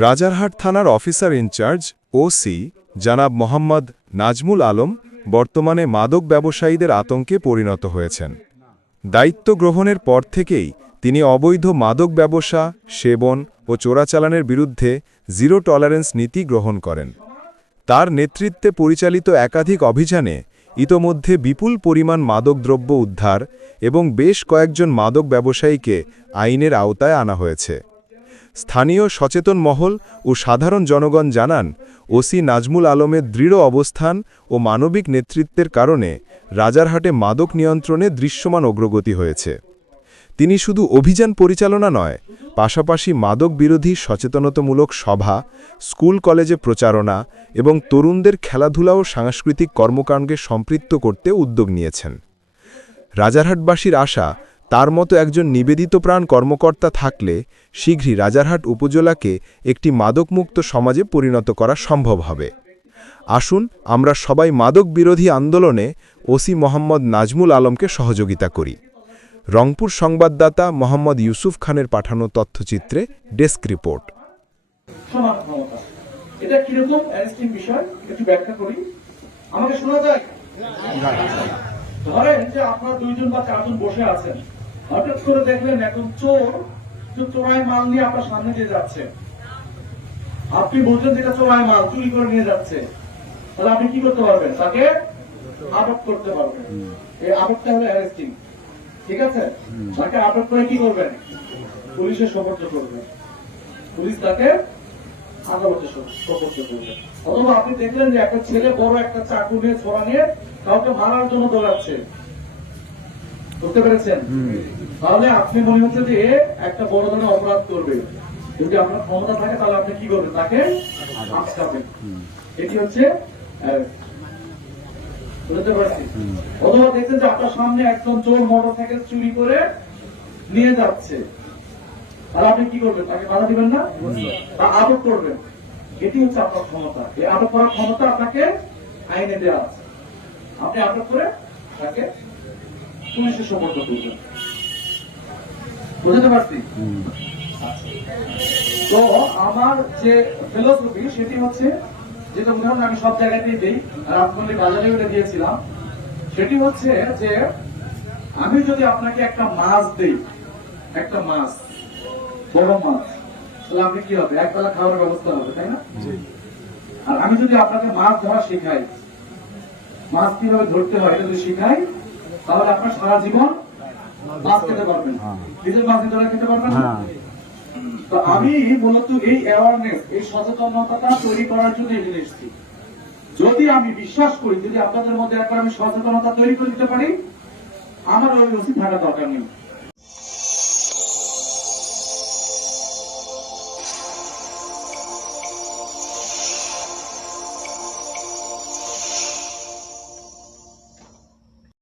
রাজারহাট থানার officer in charge, OC, জানাব মোহাম্মদ নাজমুল আলম, বর্তমানে মাদক ব্যবসায়ীদের আতঙ্কে পরিণত হয়েছেন। দায়িত্ব গ্রহণের পর থেকেই তিনি অবৈধ মাদক ব্যবসা, সেবন ও চোরাচালানের বিরুদ্ধে জিরো টলারেন্স নীতি গ্রহণ করেন। তার নেতৃত্বে পরিচালিত একাধিক অভিযানে ইতোমধ্যে বিপুল পরিমাণ মাদকদ্রব্য উদ্ধার এবং বেশ কয়েকজন মাদক ব্যবসায়ীকে আইনের আওতায় আনা হয়েছে। স্থানীয় সচেতন মহল ও সাধারণ জনগণ জানান, ওসি নাজমুল আলমের দৃঢ় অবস্থান ও মানবিক নেতৃত্বের কারণে রাজারহাটে মাদক নিয়ন্ত্রণে দৃশ্যমান অগ্রগতি হয়েছে। তিনি শুধু অভিযান পরিচালনা নয়, পাশাপাশি মাদক বিরোধী সচেতনতামূলক সভা, স্কুল কলেজে প্রচারণা এবং তরুণদের খেলাধুলা ও সাংস্কৃতিক কর্মকাণ্ডকে সম্পৃক্ত করতে উদ্যোগ নিয়েছেন। রাজারহাটবাসীর আশা তার মতো একজন নিবেদিত প্রাণ কর্মকর্তা থাকলে শীঘ্রই রাজারহাট উপজেলাকে একটি মাদকমুক্ত সমাজে পরিণত করা সম্ভব হবে। আসুন আমরা সবাই মাদক বিরোধী আন্দোলনে ওসি মোহাম্মদ নাজমুল আলমকে সহযোগিতা করি। রংপুর সংবাদদাতা মোহাম্মদ ইউসুফ খানের পাঠানো তথ্যচিত্রে ডেস্ক রিপোর্ট। এটা কীরকম অ্যারেস্টিং বিষয়? একটু ব্যাখ্যা করি। আমাকে শোনা যায়? ধরেন যে আপনারা দুইজন বা চারজন বসে আছেন। হঠাৎ করে দেখলেন এখন চোর যে চোরাই মাল নিয়ে আপনার সামনে দিয়ে যাচ্ছে। আপনি বুঝলেন যেটা চোরাই মাল চুরি করে নিয়ে যাচ্ছে? তাহলে আপনি কি করতে পারবেন? তাকে আটক করতে পারবেন। এই আটকটা হলো অ্যারেস্টিং ঠিক আছে? তাকে আটক করে কি করবেন? পুলিশের সোপর্দ করবেন। পুলিশ তাকে আদালতে সোপর্দ করবে। অথবা আপনি দেখলেন যে একটা ছেলে বড় একটা চাকু নিয়ে ছোড়া নিয়ে কাউকে মারার জন্য দৌড়াচ্ছে। বুঝতে পেরেছেন? তাহলে আপনি মনে হচ্ছে যে একটা বড় ধরনের অপরাধ করবে। যদি আপনার ক্ষমতা থাকে তাহলে আপনি কি করবেন? তাকে আটকাবেন। এটি হচ্ছে বুঝতে পারছি? অথবা দেখছেন যে আপনার সামনে একজন চোর মোটর সাইকেল চুরি করে নিয়ে যাচ্ছে। আর আপনি কি করবেন? তাকে বাধা দিবেন না? বা আটক করবেন। এটি হচ্ছে আপনার ক্ষমতা। এই আটক করার ক্ষমতা আপনাকে আইনে দেওয়া আছে। আপনি আটক করে তাকে পুলিশের সমর্থ করবেন বুঝতে পারছি? তো আমার যে ফিলোসফি সেটি হচ্ছে যেটা উদাহরণ আমি সব জায়গাতেই দিই দিয়েছিলাম সেটি হচ্ছে যে আমি যদি আপনাকে একটা মাছ দেই একটা মাছ বড় মাছ তাহলে আপনি কি হবে? একবেলা খাওয়ার ব্যবস্থা হবে তাই না? আর আমি যদি আপনাকে মাছ ধরা শেখাই মাছ কীভাবে ধরতে হয় এটা যদি শেখাই তাহলে আপনার সারা জীবন মাছ খেতে পারবেন। নিজের মাছ খেতে পারবেন না? তো আমি মূলত এই অ্যাওয়ারনেস এই সচেতনতাটা তৈরি করার জন্য এখানে এসেছি যদি আমি বিশ্বাস করি যদি আপনাদের মধ্যে একবার আমি সচেতনতা তৈরি করে দিতে পারি আমার ওই ওসি থাকা দরকার নেই।